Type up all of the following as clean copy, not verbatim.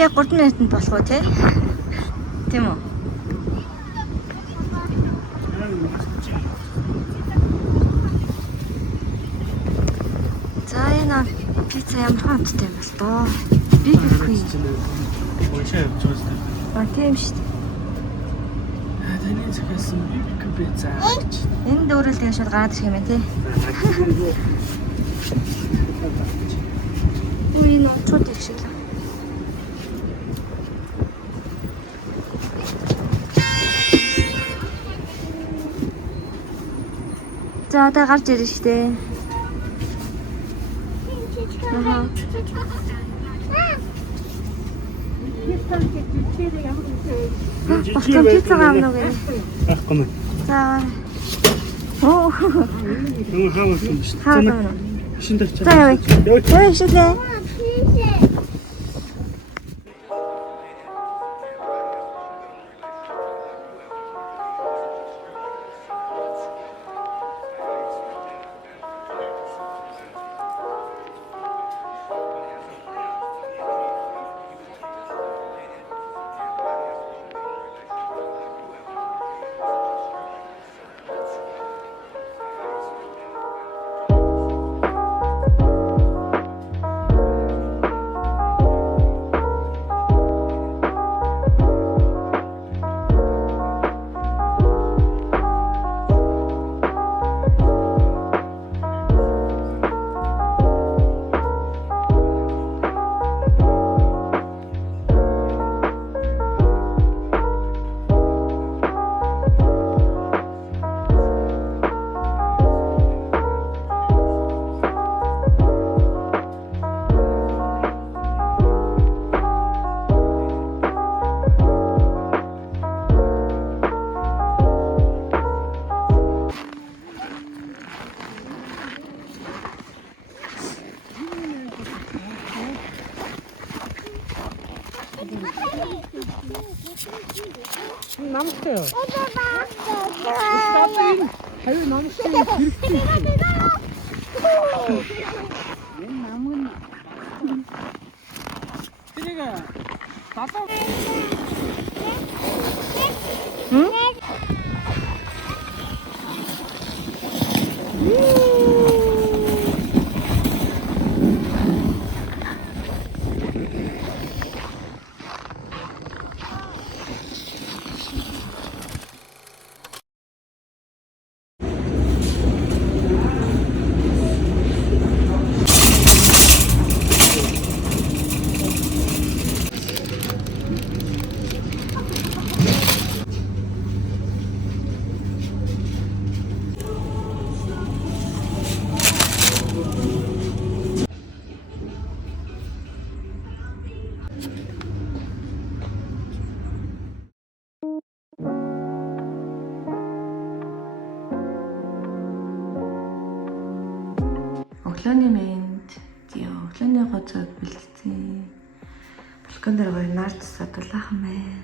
яг 3 минутанд болох уу те? Тийм үү? За энэ пицца ямар хамттай юм бол доо. Би гэхгүй. Уушаа явж байгаа шүү дээ. А тийм шүү дээ. Таны зөвхөн бибик пицца. Энэ дөөрөл тэгээ шууд гараад ирэх юм байна те. Үгүй нөө чууд ирэх шиг л. За одоо гарч ирэн шүү дээ. Аха. Бахтан пицца аавна уу гэнэ. Ахгүй мэн. За. Оо. Нөгөө хаваа юм шүү дээ. Хаа. Шин дээр чаа. За явъя. Явъя шилээ. Намтай. Хаяа намтай хэрэгтэй. Энэ намын тэрийг татаа. Өглөөний мэнд өглөөний гоцог бэлдсэн. Балкон дээр гоё нар тусаад дулаахан байна.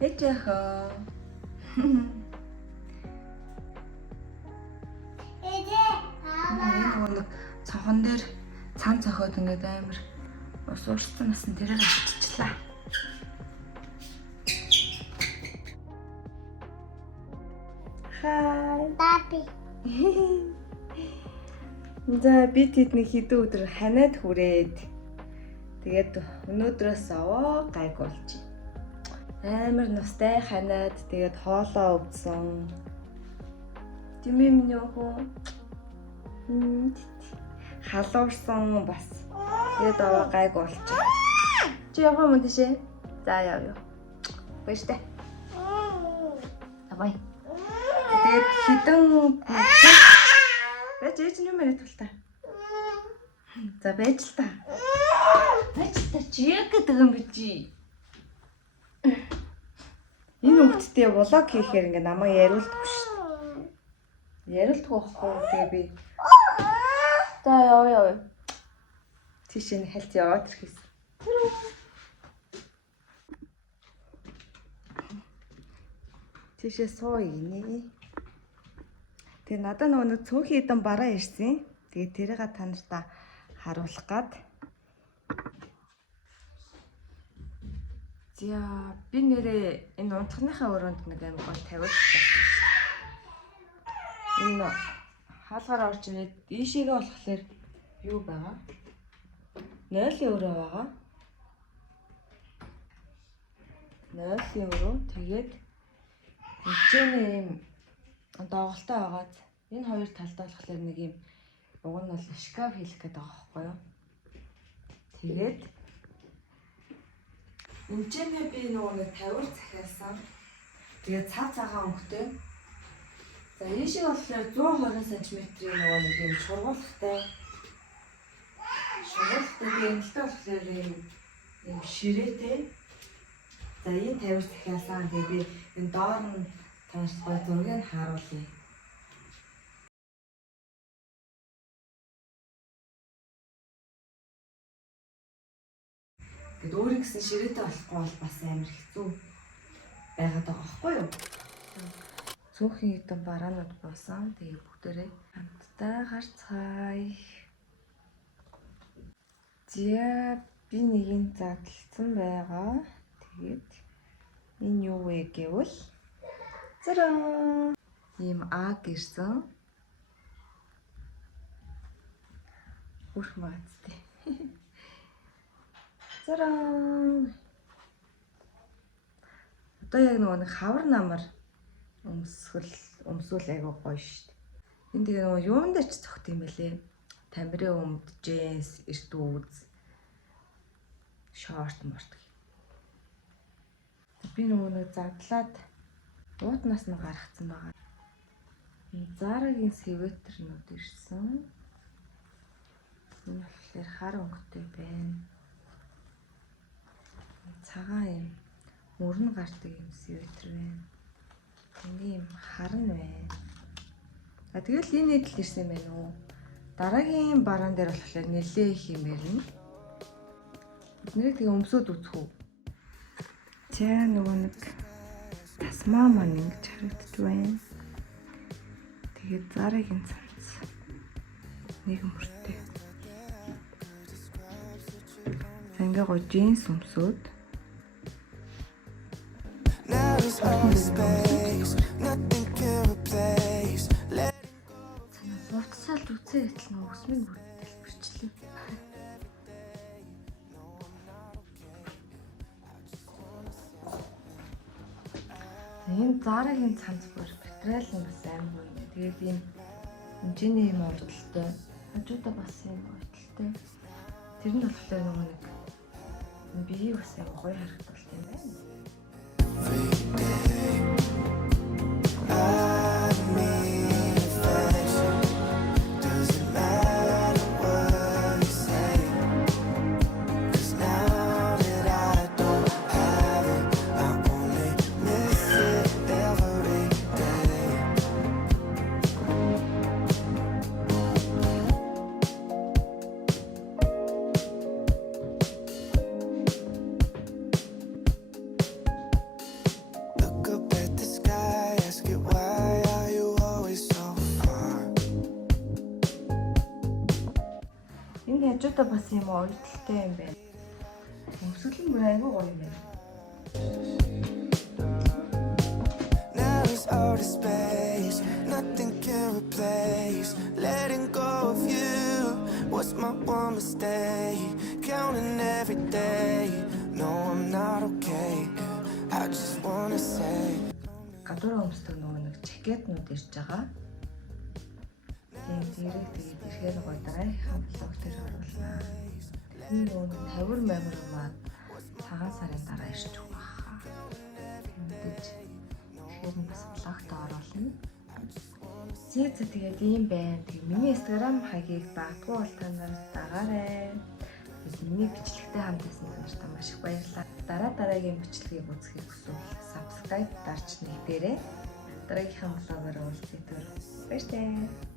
Эжэхөө. Нэг цонхон дээр цан цохоод ингээд амар ус уурсан насан тэрээр авчихлаа. Хай. Папи. За би тэдний хэдэн өдөр ханаад хүрээд тэгээд өнөөдрөөс овоо гайг болж амар настай ханаад тэгээд хоолоо өвдсөн. Тэмээ миний өхөө халуурсан бас тэгээд овоо гайг болж. Чи явах юм тийшээ? За яв. Баяр та. Авай. Тэгээд хідэн байж ээж юм яриад тул та. За байж л та. Байж та чи яг гэдэг юм бижи. Энэ хүүхдтэй влог хийхээр ингээ намайг яриулдаг шүү. Яриулдаг байхгүй тэгээ би. За яв. Тийш энэ хальт яваад ирэхээс. Тийшээ суу ийнэ. Тэгээ надад нөгөө нэг цөөхөн эдэн бараа ирсэн. Тэгээ тэрийг та нартай харуулах гад. За би нэрээ энэ унтахныхаа өрөөнд нэг амар гол тавиулсан. Энэ хаалгаар орж ирээд ийшээгээ болохоор юу байгаа? 0 евро байгаа. 0 евро. Тэгээд хэмжээний юм доголтой байгаад энэ хоёр талдаа болохоор нэг юм уг нь бол шкаф хийх гэдэг байгаа байхгүй юу? Тэгээд хэмжээний би нөгөө нэг 50 захиалсан. Тэгээд цав цагаан өнгөтэй. За ийшээ болохоор 120 см-ийн нөгөө нэг юм шургуулгатай. Тэгээд энэлтэй болохоор юм ширээтэй. За энэ 50 захиалсан. Тэгээд би энэ доор нь таньж гой зургийг харуулъя. Тэгэд өөрийн гэсэн ширээтэй болохгүй бол бас амар хэцүү байгаад байгаа байхгүй юу? Цөөхөн эдэн бараанууд буусан. Тэгээ бүгдээрээ хамтдаа гарцгаая. За би нэгийг задлсан байгаа. Тэгээд энэ юу вэ гэвэл зараа ийм аг ирсэн. Хүрх маацтай. Зараа. Одоо яг нэг хавар намар өмсвөл айгуу гоё шүү дээ. Энд тэгээ нөгөө юунд ч цогт юм бэлээ. Тамирын өмд, джинс, эрт үүз, шорт морт. Би нөгөө нэг задлаад уутнаас нь гаргацсан байгаа. Зарагийн светрнүүд ирсэн. Энэ болохоор хар өнгөтэй байна. Цагаан юм мөрн гардаг юм светр байна. Энд юм харан байна. Тэгэл энэ эдэл ирсэн байна уу? Дараагийн бараан дээр болохоор нэлээ их юм ярина. Биднийг тэгээ өмсөд үзэх үү? За нөгөө нэг тасмаа маань ингэж харагдаж байна. Тэгээд зарагийн цанц нэг мөртэй. За ингээ гоё джинс өмсөд. Буцаалт үцээ гэтэл нөгөө өсмийн бүртэл бэрчлээ. Энэ зарагийн цанц бүр материал нь бас амар гоё. Тэгээд ийм хэмжээний юм урталтай. Хажуудаа бас юм урталтай. Тэр нь болохоор нөгөө нэг биеийг бас амар гоё харагдуулт юм байна. Хажуудаа бас юм уйлталтай юм байна. Өмсгөл нь бүр айгүй гоё юм байна. Now it's out of space, nothing can replace letting go of you. Was my one mistake, counting every day. No, I'm not okay. I just wanna say. Гадуур өмсдөг нөгөө нэг жакетнууд ирж байгаа. Тэгээд ирэхээр гоё дараагийн блог дээр оруулнаа. Энэ нөгөө 50 мамир маань цагаан сарын дараа ирчих واخа. Мэдээж тэгэхээр нь бас блогт оруулна. Тэгээд ийм байна. Тэгээд миний Instagram хаягийг даггүй бол та нар дагаарай. Миний бичлэгтэй хамт байсан хүмүүстээ маш их баярлалаа. Дараагийн бичлэгийг үзэхийг хүсвэл subscribe дарж нэгдээрэй. Дараагийнхаа блогоор уулзъя. Баярлалаа.